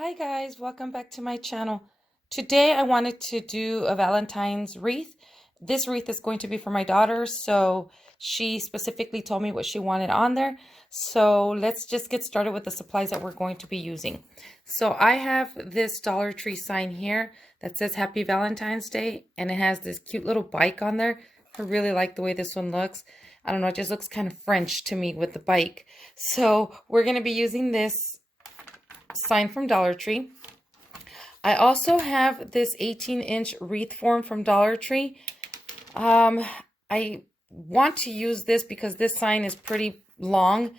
Hi guys, welcome back to my channel. Today I wanted to do a Valentine's wreath. This wreath is going to be for my daughter, so she specifically told me what she wanted on there. So let's just get started with the supplies that we're going to be using. So I have this Dollar Tree sign here that says Happy Valentine's Day, and it has this cute little bike on there. I really like the way this one looks. I don't know, it just looks kind of French to me with the bike. So we're going to be using this sign from Dollar Tree. I also have this 18-inch wreath form from Dollar Tree. I want to use this because this sign is pretty long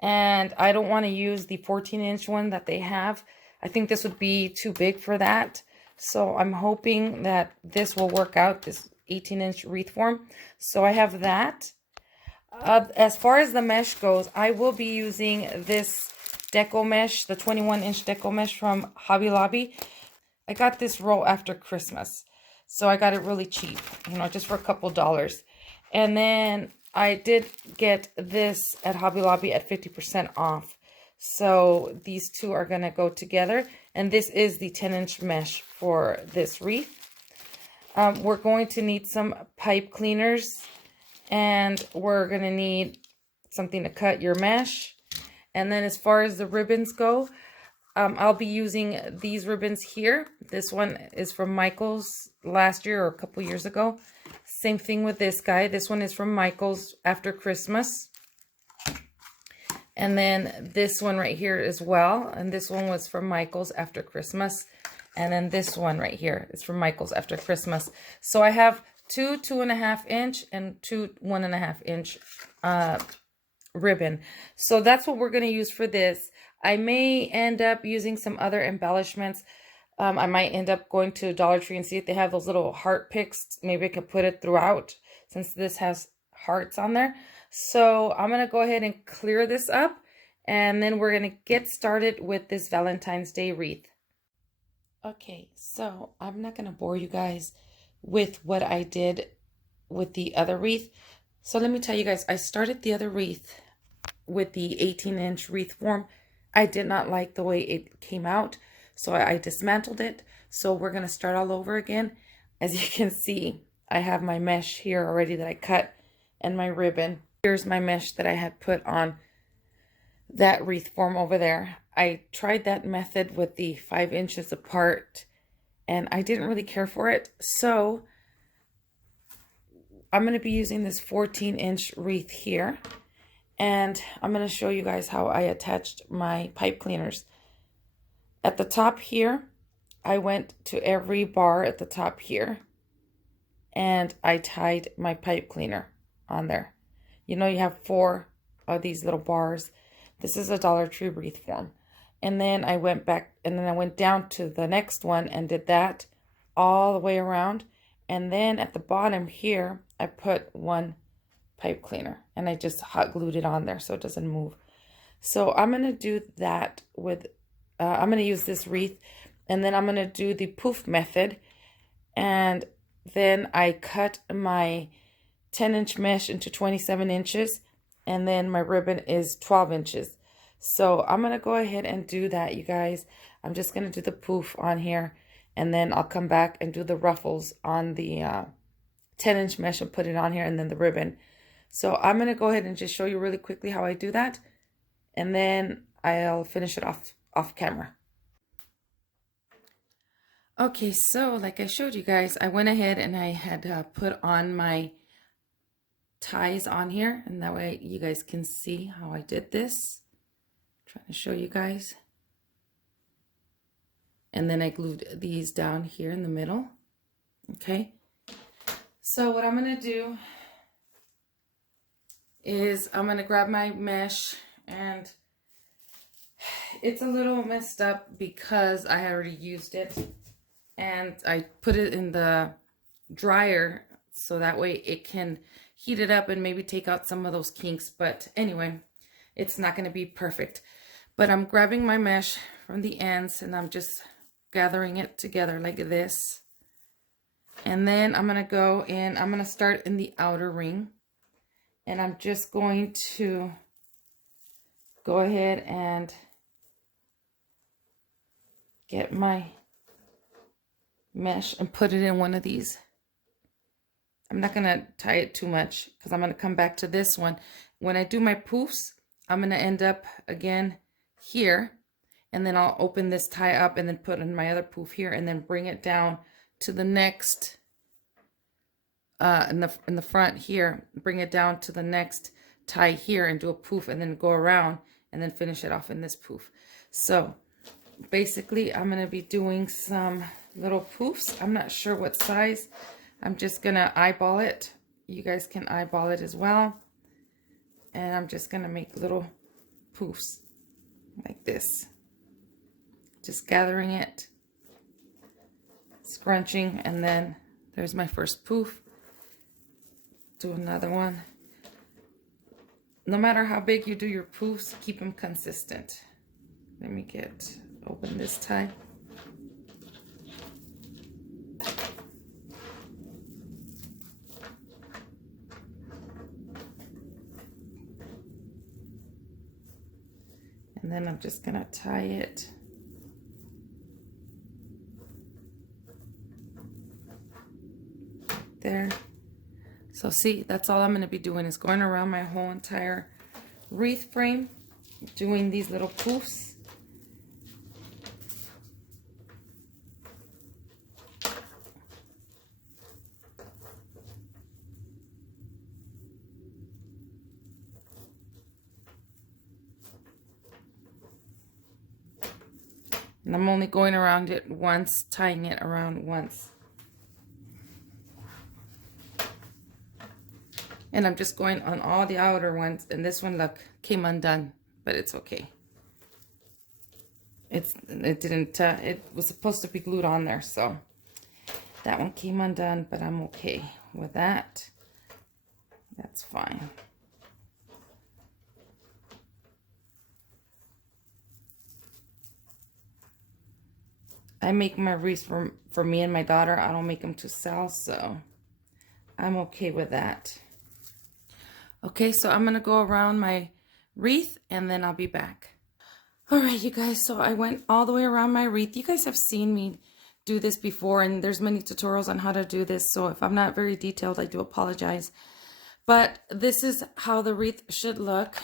and I don't want to use the 14-inch one that they have. I think this would be too big for that. So I'm hoping that this will work out, this 18-inch wreath form. So I have that. As far as the mesh goes, I will be using this deco mesh, the 21-inch deco mesh from Hobby Lobby. I got this roll after Christmas, so I got it really cheap, just for a couple dollars. And then I did get this at Hobby Lobby at 50% off. So these two are going to go together, and this is the 10-inch mesh for this wreath. We're going to need some pipe cleaners, and we're going to need something to cut your mesh. And then as far as the ribbons go, I'll be using these ribbons here. This one is from Michael's last year or a couple years ago. Same thing with this guy. This one is from Michael's after Christmas. And then this one right here as well. And this one was from Michael's after Christmas. And then this one right here is from Michael's after Christmas. So I have two 2.5 inch and two 1.5 inch ribbon. So that's what we're going to use for this. I may end up using some other embellishments. I might end up going to Dollar Tree and see if they have those little heart picks. Maybe I can put it throughout since this has hearts on there. So I'm going to go ahead and clear this up, and then we're going to get started with this Valentine's Day wreath. Okay, so I'm not going to bore you guys with what I did with the other wreath. So let me tell you guys, I started the other wreath with the 18-inch wreath form. I did not like the way it came out, so I dismantled it. So we're going to start all over again. As you can see, I have my mesh here already that I cut and my ribbon. Here's my mesh that I had put on that wreath form over there. I tried that method with the 5 inches apart, and I didn't really care for it. So I'm going to be using this 14-inch wreath here. And I'm going to show you guys how I attached my pipe cleaners. At the top here, I went to every bar at the top here, and I tied my pipe cleaner on there. You have 4 of these little bars. This is a Dollar Tree wreath form. And then I went back, and then I went down to the next one and did that all the way around. And then at the bottom here, I put one pipe cleaner, and I just hot glued it on there so it doesn't move. So I'm going to do that with, I'm going to use this wreath, and then I'm going to do the poof method. And then I cut my 10-inch mesh into 27 inches, and then my ribbon is 12 inches. So I'm going to go ahead and do that, you guys. I'm just going to do the poof on here, and then I'll come back and do the ruffles on the 10-inch mesh and put it on here, and then the ribbon. So I'm going to go ahead and just show you really quickly how I do that, and then I'll finish it off camera. Okay, so like I showed you guys, I went ahead and I had put on my ties on here, and that way you guys can see how I did this. I'm trying to show you guys. And then I glued these down here in the middle. Okay. So what I'm going to do is I'm going to grab my mesh, and it's a little messed up because I already used it, and I put it in the dryer so that way it can heat it up and maybe take out some of those kinks. But anyway, it's not going to be perfect. But I'm grabbing my mesh from the ends, and I'm just gathering it together like this. And then I'm going to go in, I'm going to start in the outer ring. And I'm just going to go ahead and get my mesh and put it in one of these. I'm not going to tie it too much because I'm going to come back to this one. When I do my poofs, I'm going to end up again here, and then I'll open this tie up and then put in my other poof here and then bring it down to the next in the front here, bring it down to the next tie here and do a poof and then go around and then finish it off in this poof. So basically I'm going to be doing some little poofs. I'm not sure what size. I'm just going to eyeball it. You guys can eyeball it as well. And I'm just going to make little poofs like this. Just gathering it, scrunching, and then there's my first poof. Do another one. No matter how big you do your poofs, keep them consistent. Let me open this tie. And then I'm just gonna tie it. There. So see, that's all I'm going to be doing is going around my whole entire wreath frame, doing these little poofs. And I'm only going around it once, tying it around once. And I'm just going on all the outer ones. And this one, look, came undone, but it's okay. It was supposed to be glued on there, so that one came undone, but I'm okay with that. That's fine. I make my wreaths for me and my daughter. I don't make them to sell, so I'm okay with that. Okay, so I'm going to go around my wreath and then I'll be back. All right, you guys, so I went all the way around my wreath. You guys have seen me do this before, and there's many tutorials on how to do this, so if I'm not very detailed, I do apologize. But this is how the wreath should look.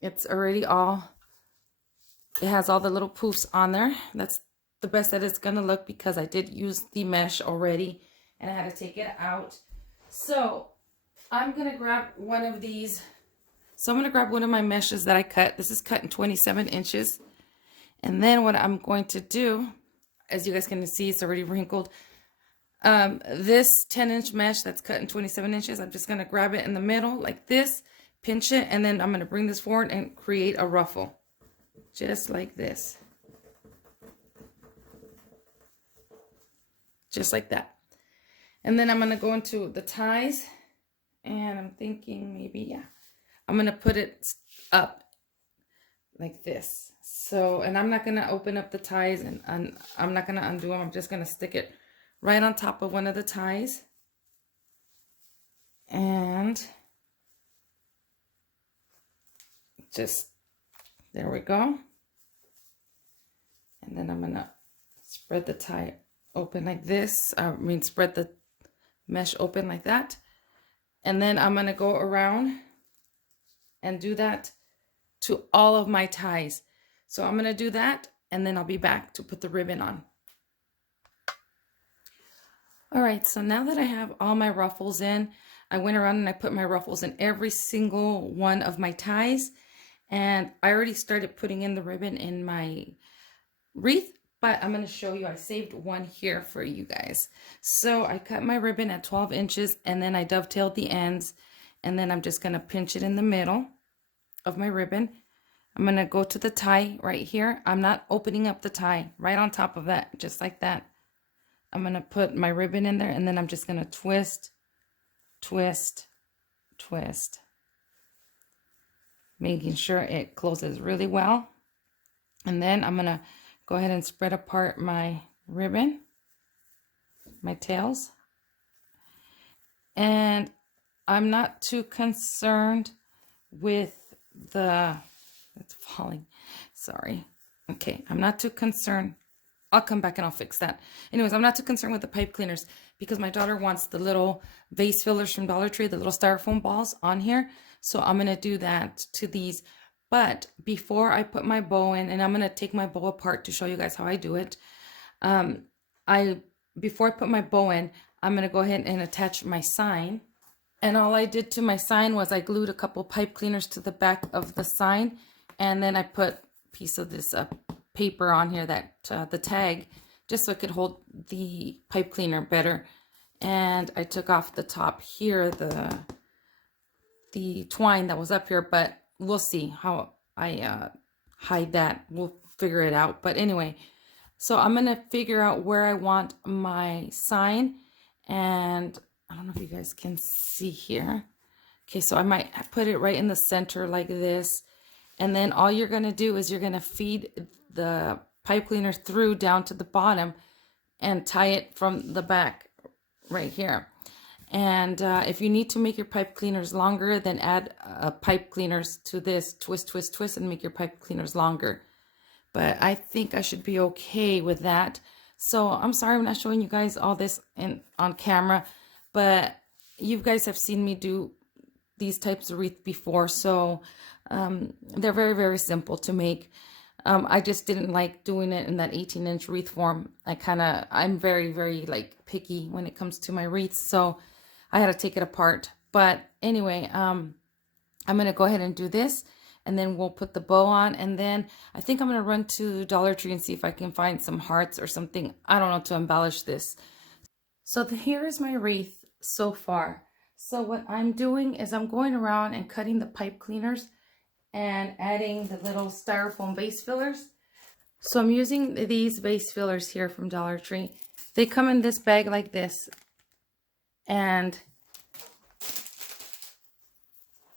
It's already it has all the little poofs on there. That's the best that it's going to look because I did use the mesh already and I had to take it out. So I'm going to grab one of these. So I'm going to grab one of my meshes that I cut. This is cut in 27 inches. And then what I'm going to do, as you guys can see, it's already wrinkled. This 10-inch mesh that's cut in 27 inches, I'm just going to grab it in the middle like this, pinch it, and then I'm going to bring this forward and create a ruffle. Just like this. Just like that. And then I'm going to go into the ties. And I'm thinking maybe, yeah, I'm going to put it up like this. So, and I'm not going to open up the ties and I'm not going to undo them. I'm just going to stick it right on top of one of the ties. And just, there we go. And then I'm going to spread the tie open like this. Spread the mesh open like that. And then I'm going to go around and do that to all of my ties. So I'm going to do that and then I'll be back to put the ribbon on. All right, so now that I have all my ruffles in, I went around and I put my ruffles in every single one of my ties. And I already started putting in the ribbon in my wreath, but I'm going to show you, I saved one here for you guys. So I cut my ribbon at 12 inches and then I dovetailed the ends, and then I'm just going to pinch it in the middle of my ribbon. I'm going to go to the tie right here. I'm not opening up the tie, right on top of that, just like that. I'm going to put my ribbon in there, and then I'm just going to twist, twist, twist, making sure it closes really well. And then I'm going to go ahead and spread apart my ribbon, my tails. And I'm not too concerned with it's falling. Sorry. Okay, I'm not too concerned I'll come back and I'll fix that. Anyways, I'm not too concerned with the pipe cleaners because my daughter wants the little vase fillers from Dollar Tree, the little styrofoam balls on here. So I'm going to do that to these. But before I put my bow in, and I'm going to take my bow apart to show you guys how I do it. Before I put my bow in, I'm going to go ahead and attach my sign. And all I did to my sign was I glued a couple pipe cleaners to the back of the sign. And then I put a piece of this paper on here, that the tag, just so it could hold the pipe cleaner better. And I took off the top here, the twine that was up here, but we'll see how I hide that. We'll figure it out. But anyway, so I'm going to figure out where I want my sign. And I don't know if you guys can see here. Okay, so I might put it right in the center like this. And then all you're going to do is you're going to feed the pipe cleaner through down to the bottom and tie it from the back right here. And if you need to make your pipe cleaners longer, then add pipe cleaners to this. Twist, twist, twist, and make your pipe cleaners longer. But I think I should be okay with that. So I'm sorry I'm not showing you guys all this on camera, but you guys have seen me do these types of wreath before. So they're very, very simple to make. I just didn't like doing it in that 18-inch wreath form. I'm very, very like picky when it comes to my wreaths. So I had to take it apart. But anyway, I'm going to go ahead and do this. And then we'll put the bow on. And then I think I'm going to run to Dollar Tree and see if I can find some hearts or something, I don't know, to embellish this. So here is my wreath so far. So what I'm doing is I'm going around and cutting the pipe cleaners and adding the little styrofoam vase fillers. So I'm using these vase fillers here from Dollar Tree. They come in this bag like this. And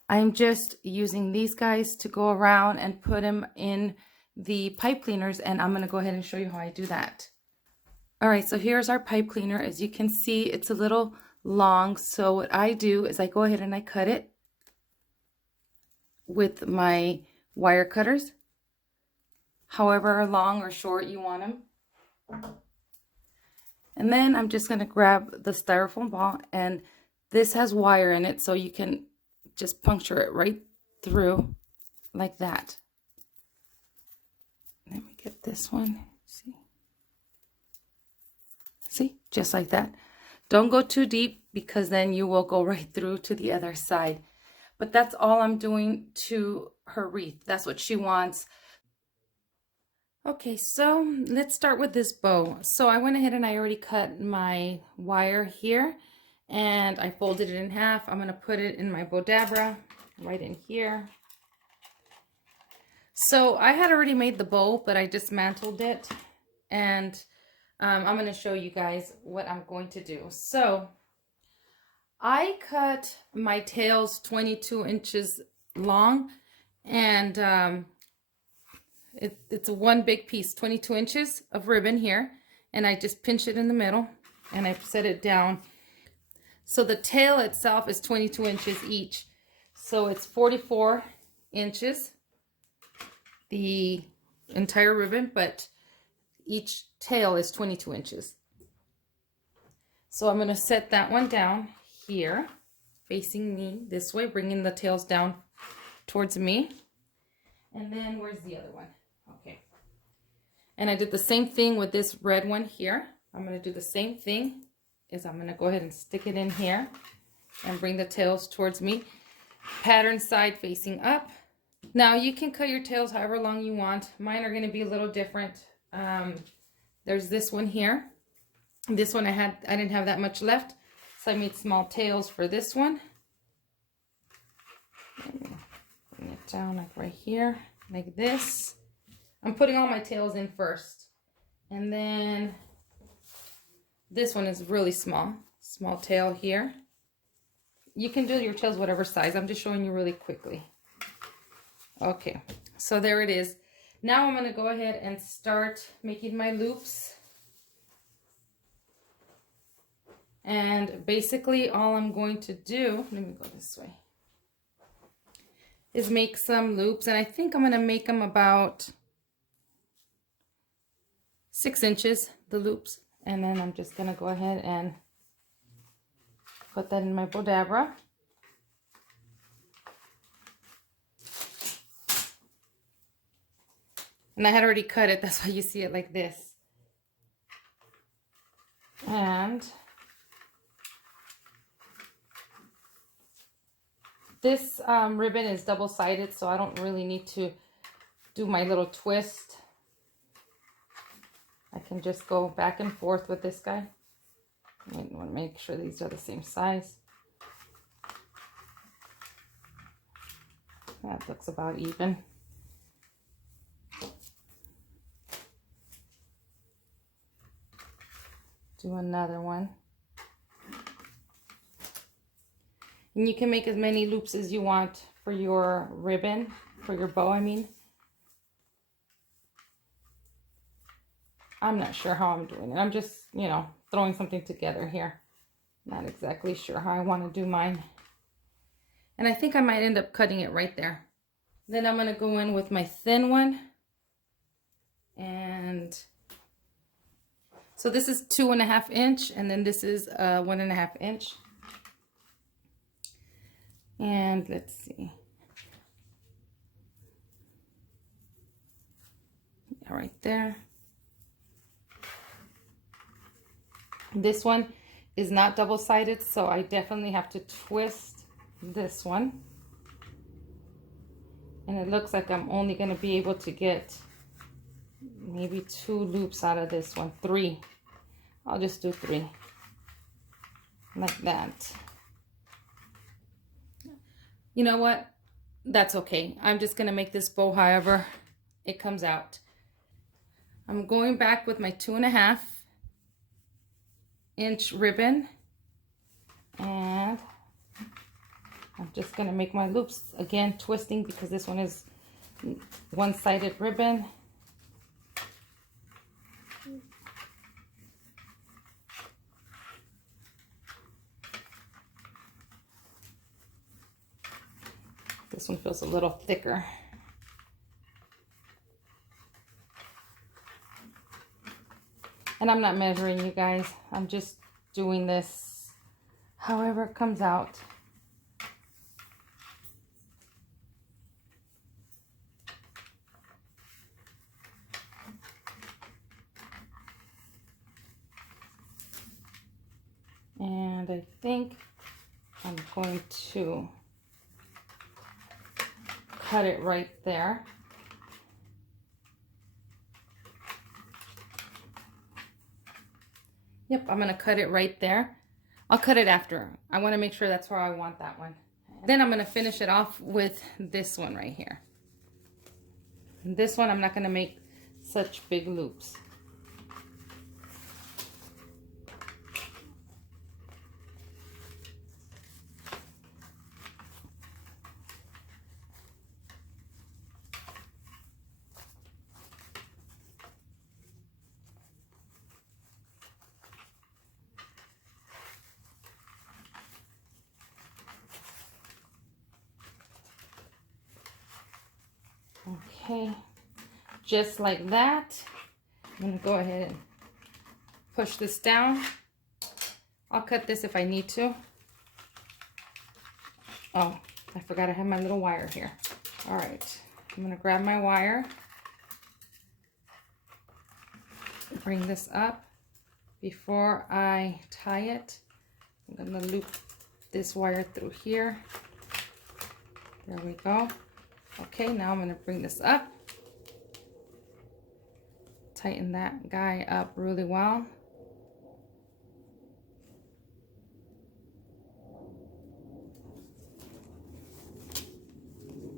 I'm just using these guys to go around and put them in the pipe cleaners, and I'm going to go ahead and show you how I do that. All right, so here's our pipe cleaner. As you can see, it's a little long, so what I do is I go ahead and I cut it with my wire cutters, however long or short you want them. And then I'm just going to grab the styrofoam ball, and this has wire in it, so you can just puncture it right through like that. Let me get this one. See, just like that. Don't go too deep because then you will go right through to the other side. But that's all I'm doing to her wreath. That's what she wants. Okay, so let's start with this bow. So I went ahead and I already cut my wire here. And I folded it in half. I'm going to put it in my Bodabra right in here. So I had already made the bow, but I dismantled it. And I'm going to show you guys what I'm going to do. So I cut my tails 22 inches long. And it's a one big piece, 22 inches of ribbon here. And I just pinch it in the middle. And I set it down. So the tail itself is 22 inches each. So it's 44 inches, the entire ribbon, but each tail is 22 inches. So I'm going to set that one down here, facing me this way, bringing the tails down towards me. And then where's the other one? Okay. And I did the same thing with this red one here. I'm going to do the same thing. I'm going to go ahead and stick it in here and bring the tails towards me. Pattern side facing up. Now you can cut your tails however long you want. Mine are going to be a little different. There's this one here. This one I didn't have that much left, so I made small tails for this one. Bring it down like right here, like this. I'm putting all my tails in first, and then this one is really small tail here. You can do your tails whatever size. I'm just showing you really quickly. Okay, so there it is. Now I'm going to go ahead and start making my loops. And basically all I'm going to do, let me go this way, is make some loops. And I think I'm going to make them about 6 inches, the loops. And then I'm just gonna go ahead and put that in my bodabra. And I had already cut it, that's why you see it like this. And this ribbon is double-sided, so I don't really need to do my little twist. I can just go back and forth with this guy. I want to make sure these are the same size. That looks about even. Do another one. And you can make as many loops as you want for your ribbon, for your bow, I mean. I'm not sure how I'm doing it. I'm just, you know, throwing something together here. Not exactly sure how I want to do mine. And I think I might end up cutting it right there. Then I'm going to go in with my thin one. And so this is 2.5 inch, and then this is 1.5 inch. And let's see. Yeah, right there. This one is not double-sided, so I definitely have to twist this one. And it looks like I'm only going to be able to get maybe 2 loops out of this one. 3. I'll just do 3. Like that. You know what? That's okay. I'm just going to make this bow however it comes out. I'm going back with my 2.5 inch ribbon, and I'm just going to make my loops again, twisting because this one is one-sided ribbon. This one feels a little thicker. And I'm not measuring, you guys. I'm just doing this however it comes out. And I think I'm going to cut it right there. Yep, I'm going to cut it right there. I'll cut it after. I want to make sure that's where I want that one. Then I'm going to finish it off with this one right here. And this one I'm not going to make such big loops. Okay, just like that. I'm going to go ahead and push this down. I'll cut this if I need to. Oh, I forgot I have my little wire here. All right, I'm going to grab my wire. Bring this up. Before I tie it, I'm going to loop this wire through here. There we go. Okay, now I'm going to bring this up. Tighten that guy up really well.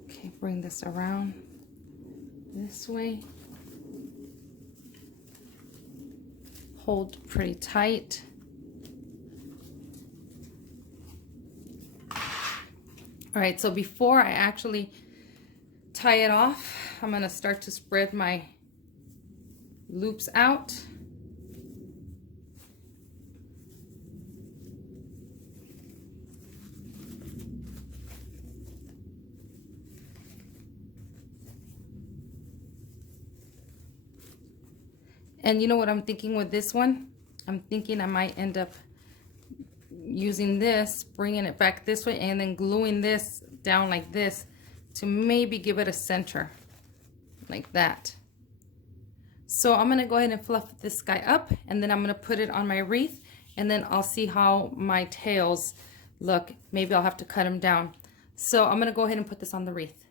Okay, bring this around this way. Hold pretty tight. All right, so before I actually tie it off, I'm going to start to spread my loops out. And you know what I'm thinking with this one? I'm thinking I might end up using this, bringing it back this way, and then gluing this down like this to maybe give it a center like that. So I'm gonna go ahead and fluff this guy up, and then I'm gonna put it on my wreath, and then I'll see how my tails look. Maybe I'll have to cut them down. So I'm gonna go ahead and put this on the wreath.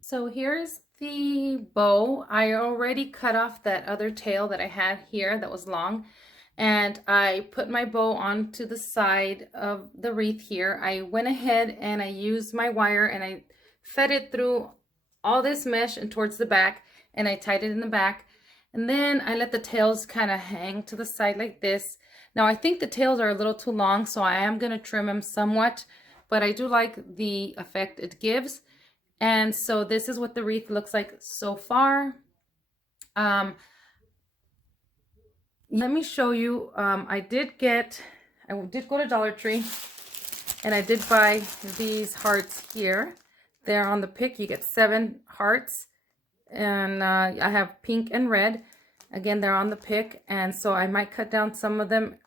So here's the bow. I already cut off that other tail that I had here that was long, and I put my bow onto the side of the wreath here. I went ahead and I used my wire and I fed it through all this mesh and towards the back, and I tied it in the back. And then I let the tails kind of hang to the side like this. Now I think the tails are a little too long, so I am going to trim them somewhat, but I do like the effect it gives. And so this is what the wreath looks like so far. Let me show you. I did go to Dollar Tree, and I did buy these hearts here. They're on the pick. You get 7 hearts, and I have pink and red. Again, they're on the pick, and so I might cut down some of them,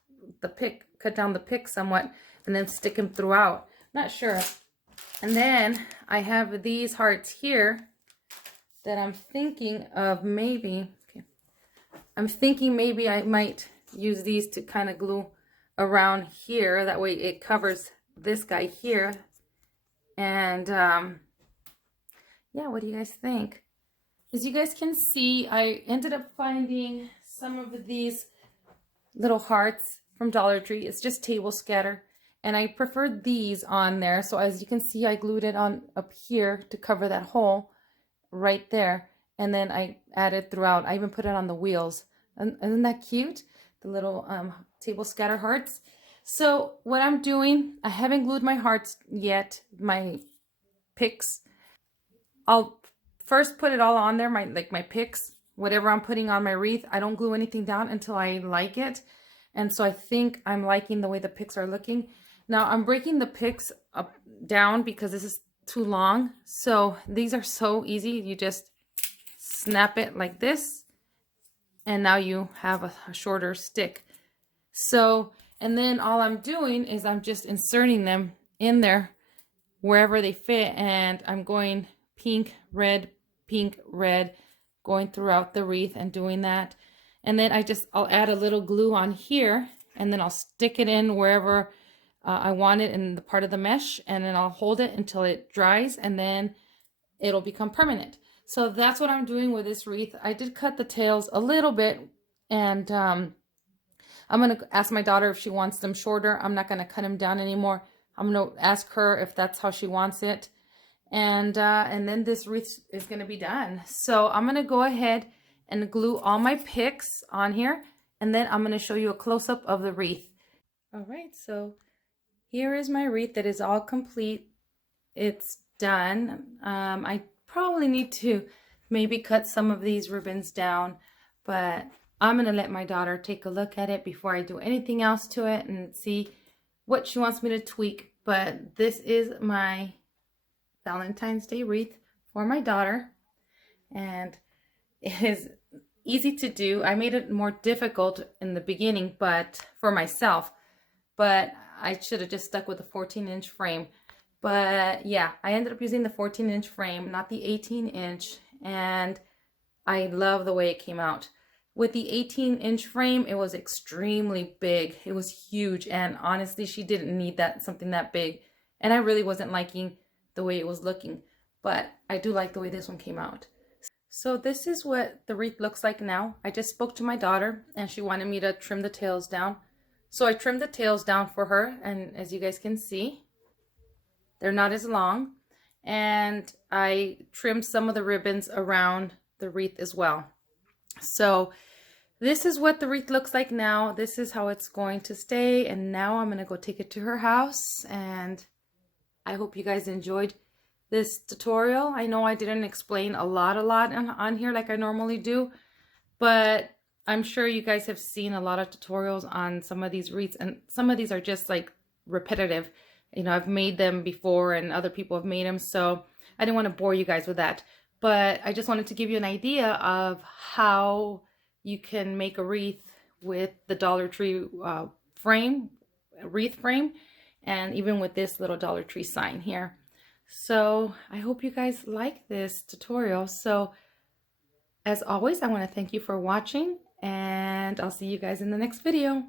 cut down the pick somewhat, and then stick them throughout. Not sure. And then I have these hearts here that I'm thinking of maybe, maybe I might use these to kind of glue around here. That way it covers this guy here. And yeah, what do you guys think? As you guys can see, I ended up finding some of these little hearts from Dollar Tree. It's just table scatter. And I preferred these on there. So as you can see, I glued it on up here to cover that hole right there. And then I added throughout. I even put it on the wheels. And isn't that cute? The little table scatter hearts. So what I'm doing, I haven't glued my hearts yet, my picks. I'll first put it all on there, my picks, whatever I'm putting on my wreath. I don't glue anything down until I like it. And so I think I'm liking the way the picks are looking. Now I'm breaking the picks up down because this is too long. So these are so easy. You just snap it like this, and now you have a shorter stick. So, and then all I'm doing is I'm just inserting them in there wherever they fit, and I'm going pink, red, going throughout the wreath and doing that. And then I'll add a little glue on here, and then I'll stick it in wherever I want it in the part of the mesh, and then I'll hold it until it dries, and then it'll become permanent. So that's what I'm doing with this wreath. I did cut the tails a little bit, and I'm going to ask my daughter if she wants them shorter. I'm not going to cut them down anymore. I'm going to ask her if that's how she wants it. And then this wreath is going to be done. So I'm going to go ahead and glue all my picks on here, and then I'm going to show you a close-up of the wreath. All right, so here is my wreath that is all complete. It's done. I probably need to maybe cut some of these ribbons down, but I'm going to let my daughter take a look at it before I do anything else to it and see what she wants me to tweak. But this is my Valentine's Day wreath for my daughter, and it is easy to do. I made it more difficult in the beginning, but for myself, but I should have just stuck with a 14-inch frame. But yeah, I ended up using the 14-inch frame, not the 18-inch, and I love the way it came out. With the 18-inch frame, it was extremely big. It was huge, and honestly, she didn't need something that big, and I really wasn't liking the way it was looking, but I do like the way this one came out. So this is what the wreath looks like now. I just spoke to my daughter, and she wanted me to trim the tails down. So I trimmed the tails down for her, and as you guys can see, they're not as long. And I trimmed some of the ribbons around the wreath as well. So this is what the wreath looks like now. This is how it's going to stay. And now I'm going to go take it to her house. And I hope you guys enjoyed this tutorial. I know I didn't explain a lot on here like I normally do, but I'm sure you guys have seen a lot of tutorials on some of these wreaths, and some of these are just like repetitive. You know, I've made them before and other people have made them, so I didn't want to bore you guys with that. But I just wanted to give you an idea of how you can make a wreath with the Dollar Tree frame, a wreath frame, and even with this little Dollar Tree sign here. So I hope you guys like this tutorial. So as always, I want to thank you for watching, and I'll see you guys in the next video.